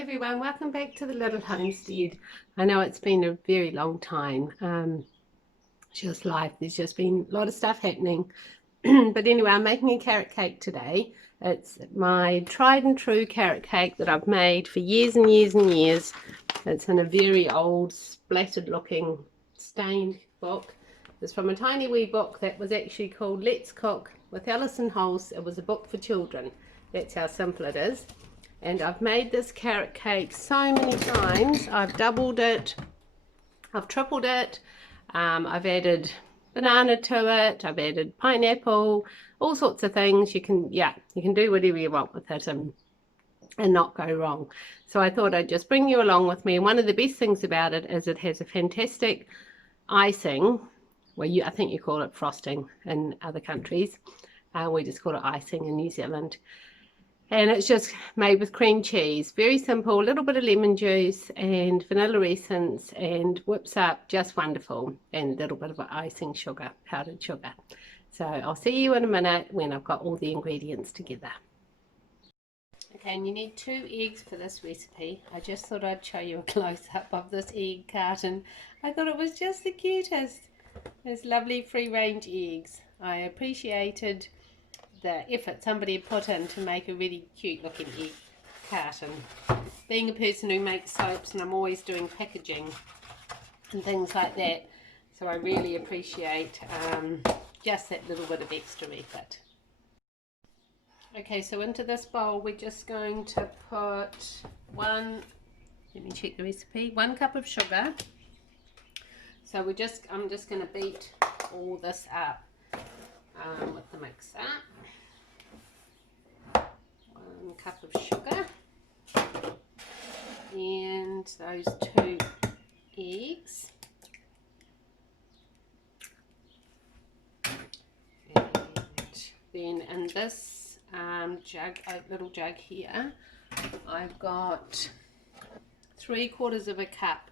everyone, welcome back to the little homestead. I know it's been a very long time, just life, there's just been a lot of stuff happening. But anyway, I'm making a carrot cake today. It's my tried and true carrot cake that I've made for years and years and years. It's in a very old splattered looking stained book. It's from a tiny wee book that was actually called Let's Cook with Alison Hulse. It was a book for children. That's how simple it is. And I've made this carrot cake so many times. I've doubled it, I've tripled it, I've added banana to it, I've added pineapple, all sorts of things. You can do whatever you want with it and not go wrong. So I thought I'd just bring you along with me. And one of the best things about it is it has a fantastic icing. Well, I think you call it frosting in other countries. We just call it icing in New Zealand. And it's just made with cream cheese. Very simple, a little bit of lemon juice and vanilla essence, and whips up just wonderful. And a little bit of icing sugar, powdered sugar. So I'll see you in a minute when I've got all the ingredients together. Okay, and you need 2 eggs for this recipe. I just thought I'd show you a close-up of this egg carton. I thought it was just the cutest. Those lovely free-range eggs. I appreciated the effort somebody had put in to make a really cute looking egg carton. Being a person who makes soaps, and I'm always doing packaging and things like that, so I really appreciate just that little bit of extra effort. Okay, so into this bowl we're just going to put let me check the recipe, 1 cup of sugar. So I'm just going to beat all this up with the mixer. 1 cup of sugar and those 2 eggs, and then in this little jug here I've got 3/4 of a cup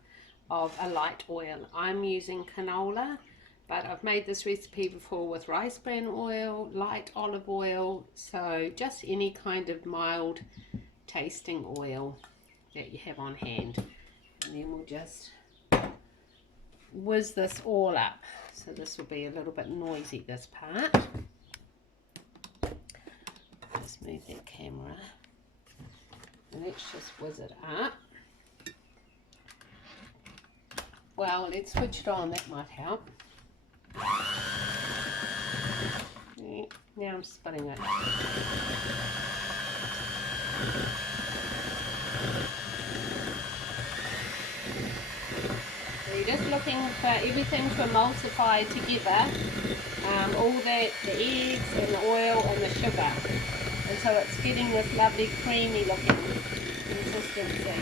of a light oil. I'm using canola, but I've made this recipe before with rice bran oil, light olive oil, so just any kind of mild tasting oil that you have on hand. And then we'll just whiz this all up. So this will be a little bit noisy, this part. Just move that camera. And let's just whiz it up. Well, let's switch it on, that might help. Now I'm spinning it. So you're just looking for everything to emulsify together, the eggs and the oil and the sugar, and so it's getting this lovely creamy looking consistency.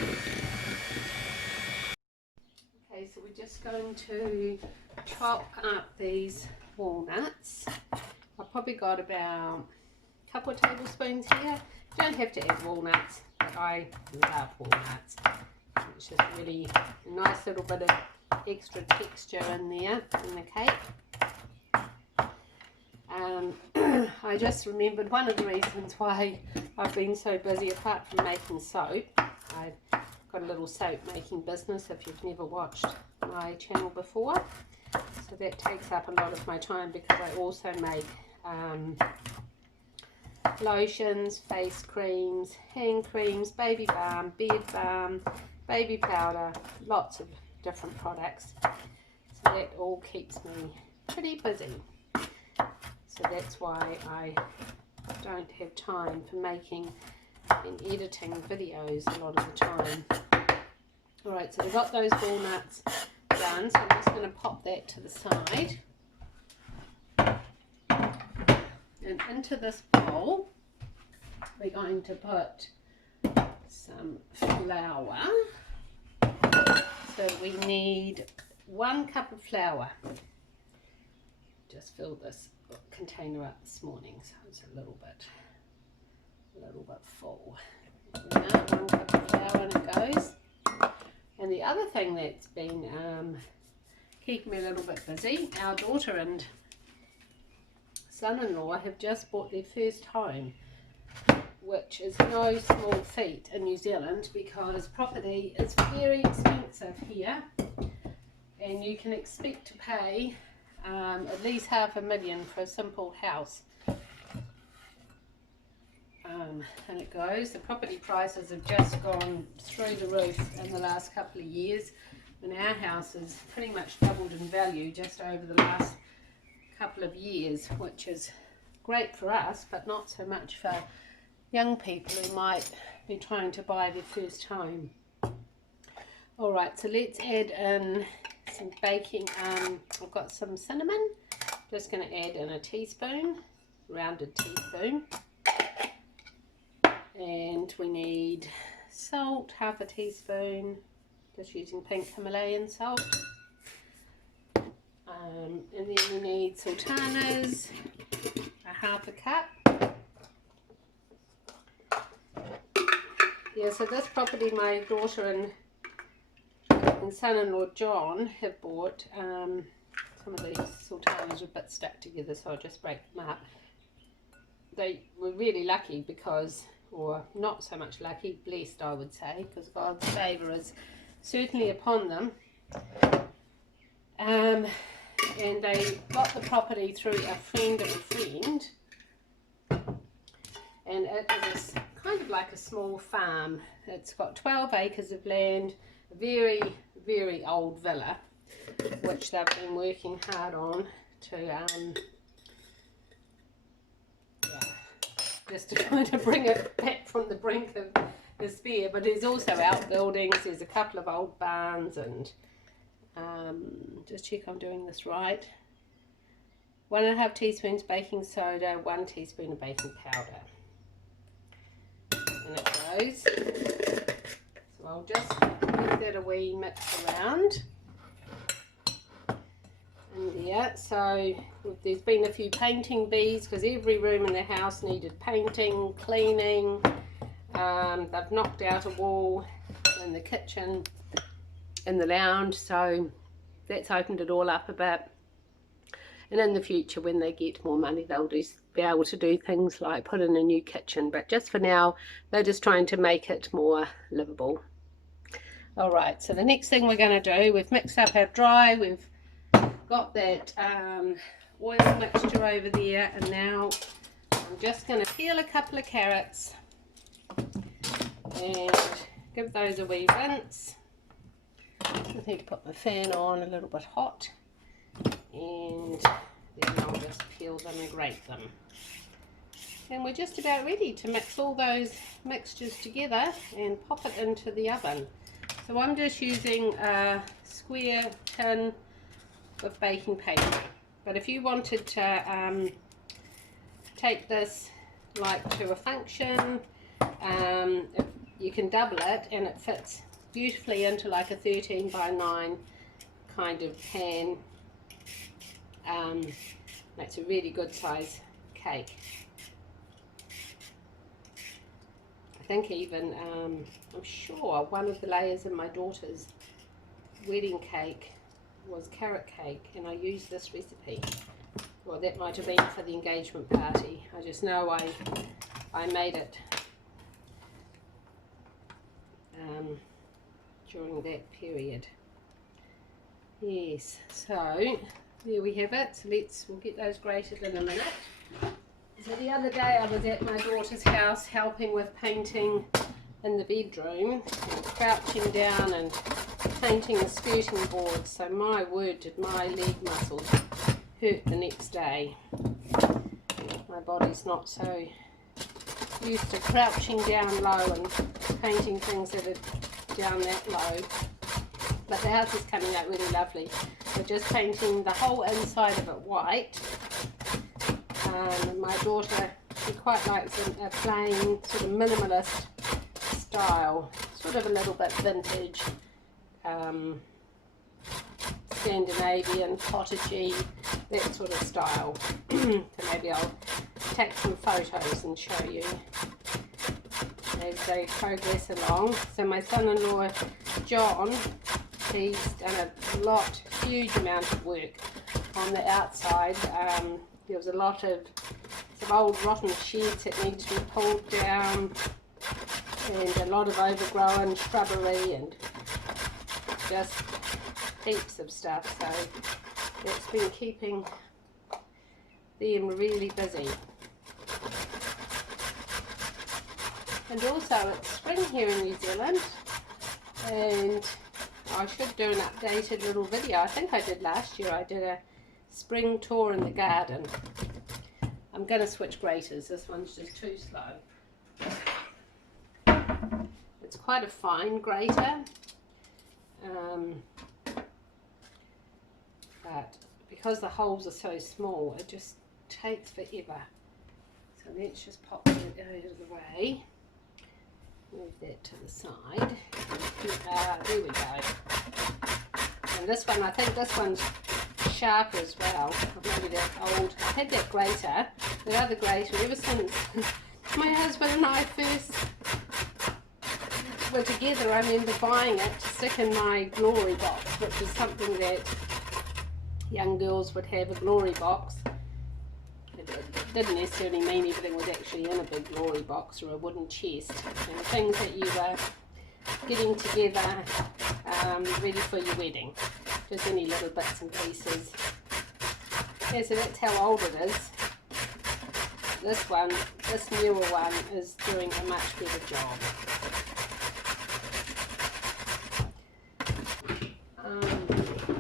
Okay, so we're just going to chop up these walnuts. I've probably got about a couple of tablespoons here. You don't have to add walnuts, but I love walnuts. It's just really a nice little bit of extra texture in there in the cake. I just remembered one of the reasons why I've been so busy, apart from making soap. I've got a little soap making business if you've never watched my channel before. So that takes up a lot of my time because I also make lotions, face creams, hand creams, baby balm, beard balm, baby powder, lots of different products. So that all keeps me pretty busy. So that's why I don't have time for making and editing videos a lot of the time. Alright, so we've got those walnuts done, so I'm just going to pop that to the side. And into this bowl we're going to put some flour. So we need 1 cup of flour. Just filled this container up this morning, so it's a little bit full. There we go, 1 cup of flour and it goes. And the other thing that's been keeping me a little bit busy, our daughter and son-in-law have just bought their first home. which is no small feat in New Zealand because property is very expensive here, and you can expect to pay at least $500,000 for a simple house. And it goes. The property prices have just gone through the roof in the last couple of years, and our house has pretty much doubled in value just over the last couple of years, which is great for us, but not so much for young people who might be trying to buy their first home. Alright, so let's add in some baking. I've got some cinnamon, just going to add in a teaspoon, rounded teaspoon. And we need salt, half a teaspoon, just using pink Himalayan salt. And then we need sultanas, a half a cup. Yeah, so this property my daughter and son-in-law John have bought. Some of these sultanas are a bit stuck together, so I'll just break them up. They were really lucky because, or not so much lucky, blessed I would say, because God's favour is certainly upon them. And they got the property through a friend of a friend, and it is kind of like a small farm. It's got 12 acres of land, a very, very old villa, which they've been working hard on to just to kind of bring it back from the brink of despair. But there's also outbuildings, there's a couple of old barns, and just check I'm doing this right. 1.5 teaspoons baking soda, 1 teaspoon of baking powder. And it goes. So I'll just give that a wee mix around. And yeah, so there's been a few painting bees because every room in the house needed painting, cleaning. They've knocked out a wall in the kitchen, in the lounge, so that's opened it all up a bit. And in the future, when they get more money, they'll just be able to do things like put in a new kitchen. But just for now, they're just trying to make it more livable. Alright, so the next thing we're going to do, we've mixed up our dry, we've got that oil mixture over there, and now I'm just going to peel a couple of carrots and give those a wee rinse. I need to put my fan on a little bit hot, and then I'll just peel them and grate them. And we're just about ready to mix all those mixtures together and pop it into the oven. So I'm just using a square tin of baking paper, but if you wanted to take this like to a function, you can double it and it fits beautifully into like a 13 by 9 kind of pan. Makes a really good size cake. I think even I'm sure one of the layers in my daughter's wedding cake was carrot cake, and I used this recipe. Well, that might have been for the engagement party. I just know I made it during that period. Yes, so there we have it. So we'll get those grated in a minute. So the other day I was at my daughter's house helping with painting in the bedroom, and crouching down and painting the skirting board. So my word, did my leg muscles hurt the next day. My body's not so used to crouching down low and painting things that are down that low. But the house is coming out really lovely. We're just painting the whole inside of it white. My daughter, she quite likes a plain sort of minimalist style, sort of a little bit vintage, Scandinavian, cottagey, that sort of style. So maybe I'll take some photos and show you as they progress along. So my son-in-law John, he's done a huge amount of work on the outside. There was a lot of some old rotten sheds that need to be pulled down, and a lot of overgrown shrubbery and just heaps of stuff. So it's been keeping them really busy. And also it's spring here in New Zealand, and I should do an updated little video. I think I did last year. I did a spring tour in the garden. I'm going to switch graters. This one's just too slow. It's quite a fine grater, but because the holes are so small, it just takes forever. So let's just pop that out of the way. Move that to the side. There we go. And this one, I think this one's sharper as well. Maybe that old. I had that grater, the other grater, ever since my husband and I first were together. I remember buying it to stick in my glory box, which is something that young girls would have, a glory box. It didn't necessarily mean everything was actually in a big glory box or a wooden chest, and things that you were getting together ready for your wedding, just any little bits and pieces. Yeah, so that's how old it is. This one, this newer one, is doing a much better job.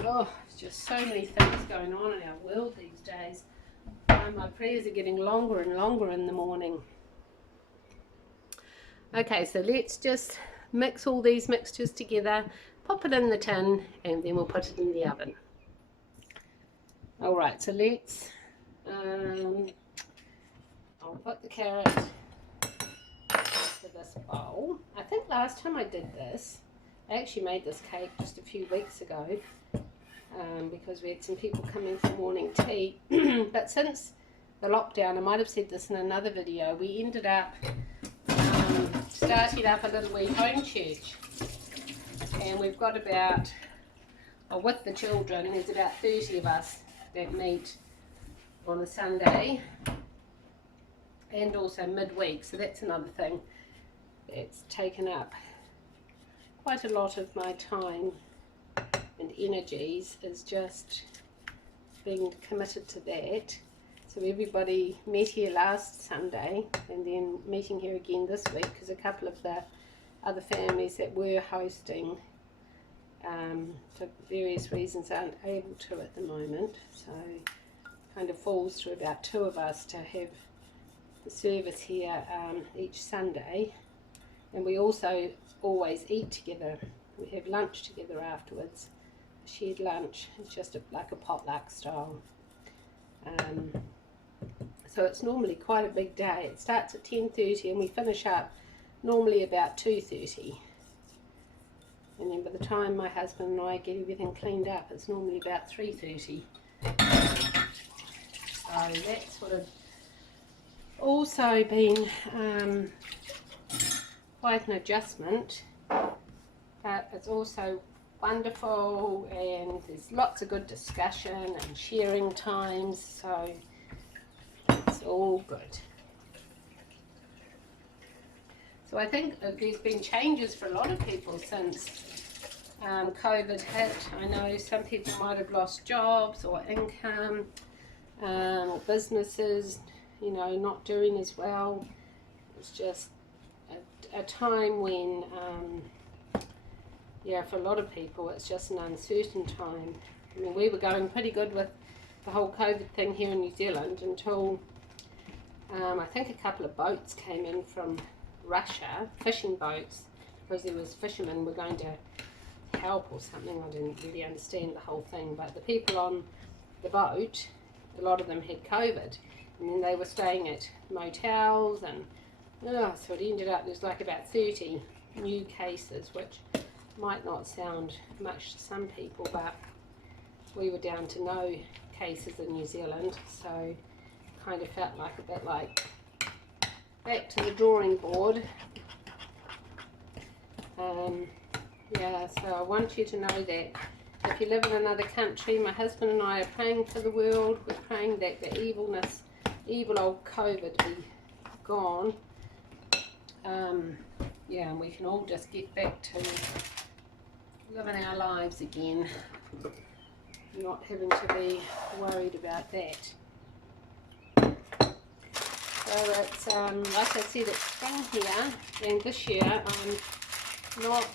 Oh, there's just so many things going on in our world these days. My prayers are getting longer and longer in the morning. Okay, so let's just mix all these mixtures together, pop it in the tin, and then we'll put it in the oven. Alright, so let's, I'll put the carrot into this bowl. I think last time I did this, I actually made this cake just a few weeks ago, because we had some people coming for morning tea. But since the lockdown, I might have said this in another video, we ended up starting up a little wee home church, and we've got about, with the children, there's about 30 of us that meet on a Sunday and also midweek. So that's another thing that's taken up quite a lot of my time and energies, is just being committed to that. So everybody met here last Sunday, and then meeting here again this week, because a couple of the other families that were hosting for various reasons aren't able to at the moment. So kind of falls to about 2 of us to have the service here each Sunday. And we also always eat together. We have lunch together afterwards, a shared lunch. It's just like a potluck style. So it's normally quite a big day. It starts at 10:30 and we finish up normally about 2:30. And then by the time my husband and I get everything cleaned up, it's normally about 3:30. So that's sort of also been quite an adjustment, but it's also wonderful, and there's lots of good discussion and sharing times, so it's all good. So I think there's been changes for a lot of people since COVID hit. I know some people might have lost jobs or income, or businesses, you know, not doing as well. It's just a time when, yeah, for a lot of people it's just an uncertain time. I mean, we were going pretty good with the whole COVID thing here in New Zealand until I think a couple of boats came in from Russia, fishing boats, because there was fishermen were going to help or something. I didn't really understand the whole thing, but the people on the boat, a lot of them had COVID, and then they were staying at motels, and so it ended up there's like about 30 new cases, which might not sound much to some people, but we were down to no cases in New Zealand, so kind of felt like a bit like back to the drawing board. Yeah, so I want you to know that if you live in another country, my husband and I are praying for the world. We're praying that the evilness evil old COVID be gone. Yeah, and we can all just get back to living our lives again, not having to be worried about that. So it's, like I said, it's spring here, and this year I'm not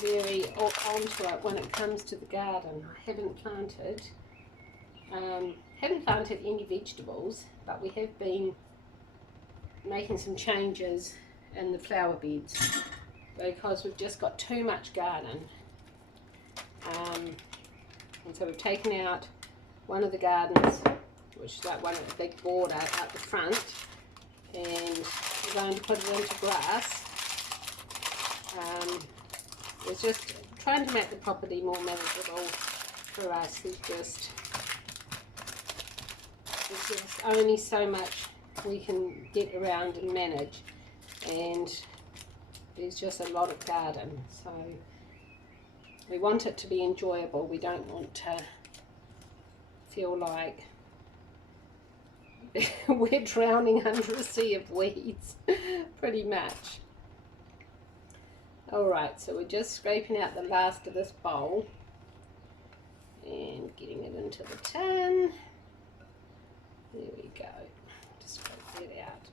very onto it when it comes to the garden. I haven't planted any vegetables, but we have been making some changes in the flower beds because we've just got too much garden. And so we've taken out one of the gardens, which is like one of the big border out the front, and we're going to put it into grass. It's just trying to make the property more manageable for us. There's just only so much we can get around and manage, and there's just a lot of garden, so we want it to be enjoyable. We don't want to feel like we're drowning under a sea of weeds, pretty much. Alright, so we're just scraping out the last of this bowl and getting it into the tin. There we go. Just scrape that out.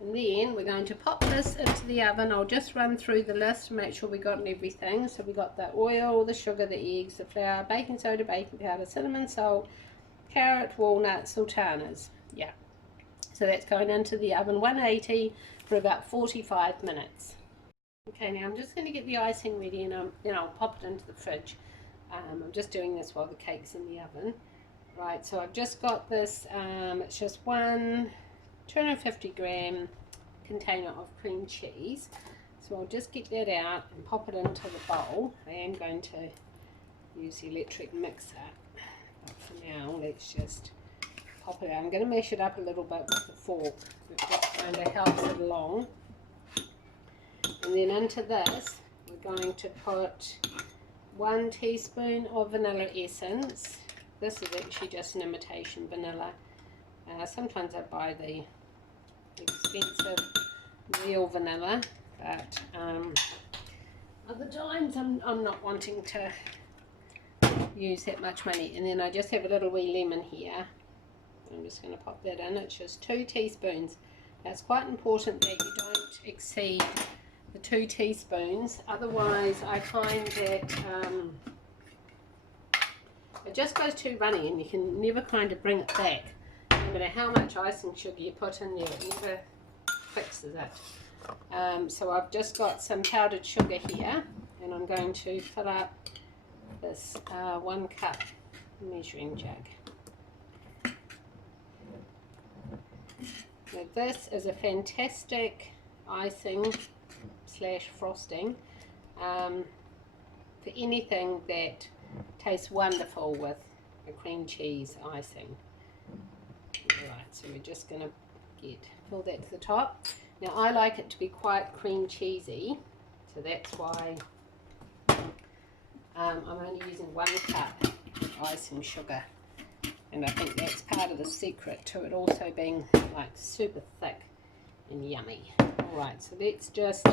And then we're going to pop this into the oven. I'll just run through the list to make sure we got everything. So we got the oil, the sugar, the eggs, the flour, baking soda, baking powder, cinnamon, salt, carrot, walnut, sultanas. Yeah. So that's going into the oven, 180 for about 45 minutes. Okay, now I'm just going to get the icing ready, and then I'll pop it into the fridge. I'm just doing this while the cake's in the oven. Right, so I've just got this, it's just one 250 gram container of cream cheese. So I'll just get that out and pop it into the bowl. I am going to use the electric mixer, but for now let's just pop it out. I'm going to mash it up a little bit with the fork, which just kind of helps it along. And then into this we're going to put 1 teaspoon of vanilla essence. This is actually just an imitation vanilla. Sometimes I buy the expensive real vanilla, but other times I'm not wanting to use that much money. And then I just have a little wee lemon here. I'm just going to pop that in. It's just 2 teaspoons. Now it's quite important that you don't exceed the 2 teaspoons, otherwise I find that it just goes too runny and you can never kind of bring it back. No matter how much icing sugar you put in there, it never fixes it. So I've just got some powdered sugar here, and I'm going to fill up this 1 cup measuring jug. Now this is a fantastic icing / frosting for anything that tastes wonderful with a cream cheese icing. Alright, so we're just going to fill that to the top. Now I like it to be quite cream cheesy, so that's why I'm only using 1 cup of icing sugar, and I think that's part of the secret to it also being like super thick and yummy. Alright, so let's just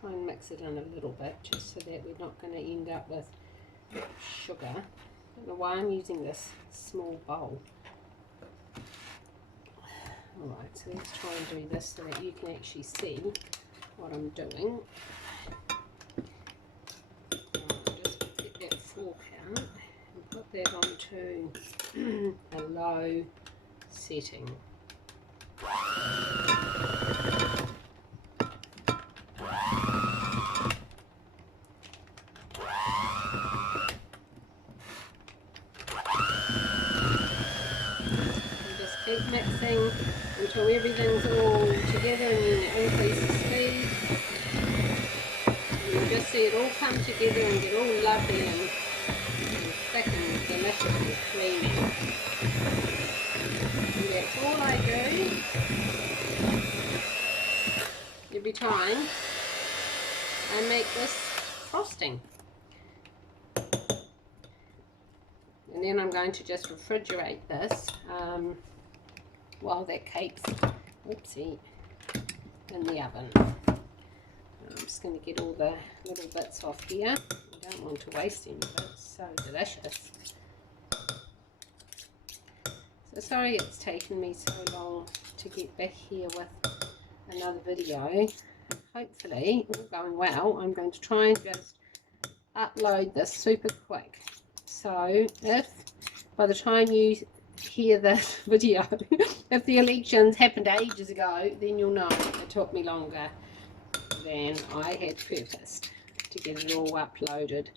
try and mix it in a little bit, just so that we're not going to end up with sugar. I don't know why I'm using this small bowl. Alright, so let's try and do this so that you can actually see what I'm doing. Just get that fork out and put that onto a low setting. Keep mixing until everything's all together, and then increase the speed. And you'll just see it all come together and get all lovely and thick and delicious and creamy. And that's all I do every time I make this frosting. And then I'm going to just refrigerate this while that cake's, oopsie, in the oven. I'm just going to get all the little bits off here. I don't want to waste any of it. It's so delicious. So sorry it's taken me so long to get back here with another video. Hopefully, all going well, I'm going to try and just upload this super quick. So if by the time you hear this video, if the elections happened ages ago, then you'll know it took me longer than I had purposed to get it all uploaded.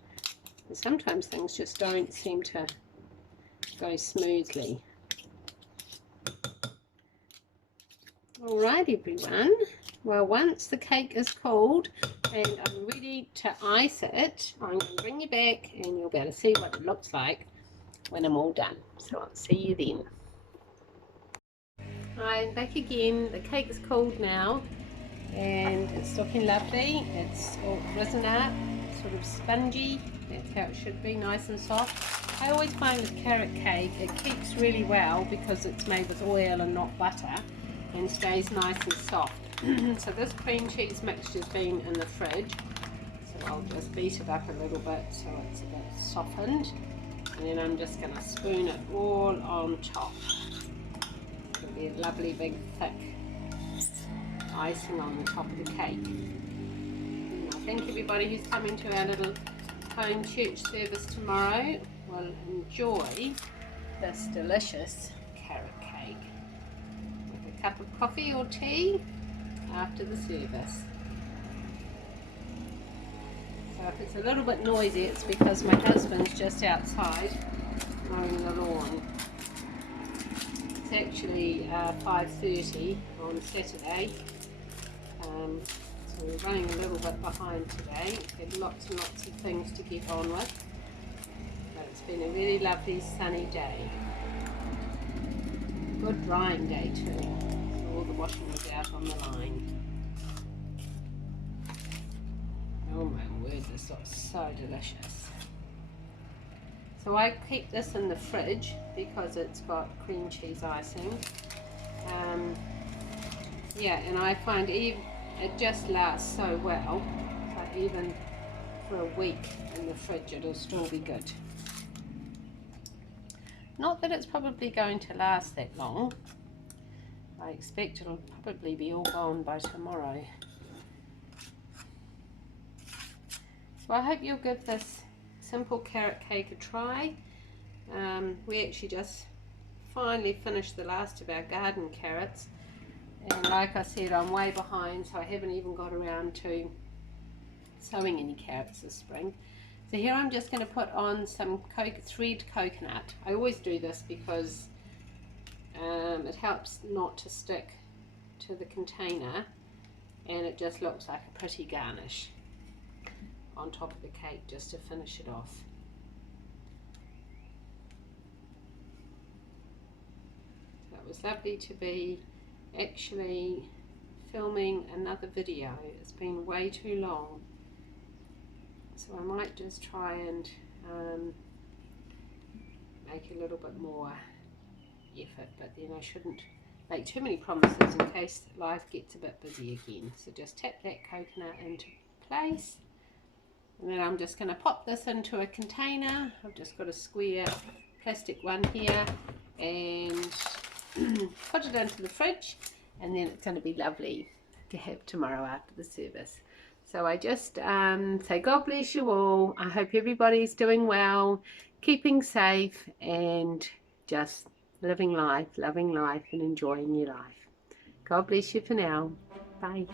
And sometimes things just don't seem to go smoothly. Alright everyone, well once the cake is cooled and I'm ready to ice it, I'm going to bring you back and you'll be able to see what it looks like when I'm all done. So I'll see you then. I'm back again. The cake is cooled now and it's looking lovely. It's all risen up, sort of spongy. That's how it should be, nice and soft. I always find with carrot cake it keeps really well because it's made with oil and not butter and stays nice and soft. So this cream cheese mixture's been in the fridge, so I'll just beat it up a little bit so it's a bit softened, and then I'm just going to spoon it all on top. It'll be a lovely big thick icing on the top of the cake. And I think everybody who's coming to our little home church service tomorrow will enjoy this delicious carrot cake with a cup of coffee or tea after the service. So if it's a little bit noisy, it's because my husband's just outside mowing the lawn. It's actually 5:30 on Saturday, so we're running a little bit behind today. We've had lots and lots of things to get on with, but it's been a really lovely sunny day. Good drying day too, so all the washing was out on the line. Oh my word, this looks so delicious. So I keep this in the fridge because it's got cream cheese icing. Yeah, and I find it just lasts so well, but even for a week in the fridge it'll still be good. Not that it's probably going to last that long. I expect it'll probably be all gone by tomorrow. So I hope you'll give this simple carrot cake a try. We actually just finally finished the last of our garden carrots, and like I said, I'm way behind, so I haven't even got around to sowing any carrots this spring. So here I'm just going to put on some thread coconut. I always do this because it helps not to stick to the container, and it just looks like a pretty garnish on top of the cake just to finish it off. So it was lovely to be actually filming another video. It's been way too long, so I might just try and make a little bit more effort, but then I shouldn't make too many promises in case life gets a bit busy again. So just tap that coconut into place. And then I'm just going to pop this into a container. I've just got a square plastic one here, and put it into the fridge, and then it's going to be lovely to have tomorrow after the service. So I just say God bless you all. I hope everybody's doing well, keeping safe, and just living life, loving life, and enjoying your life. God bless you for now. Bye.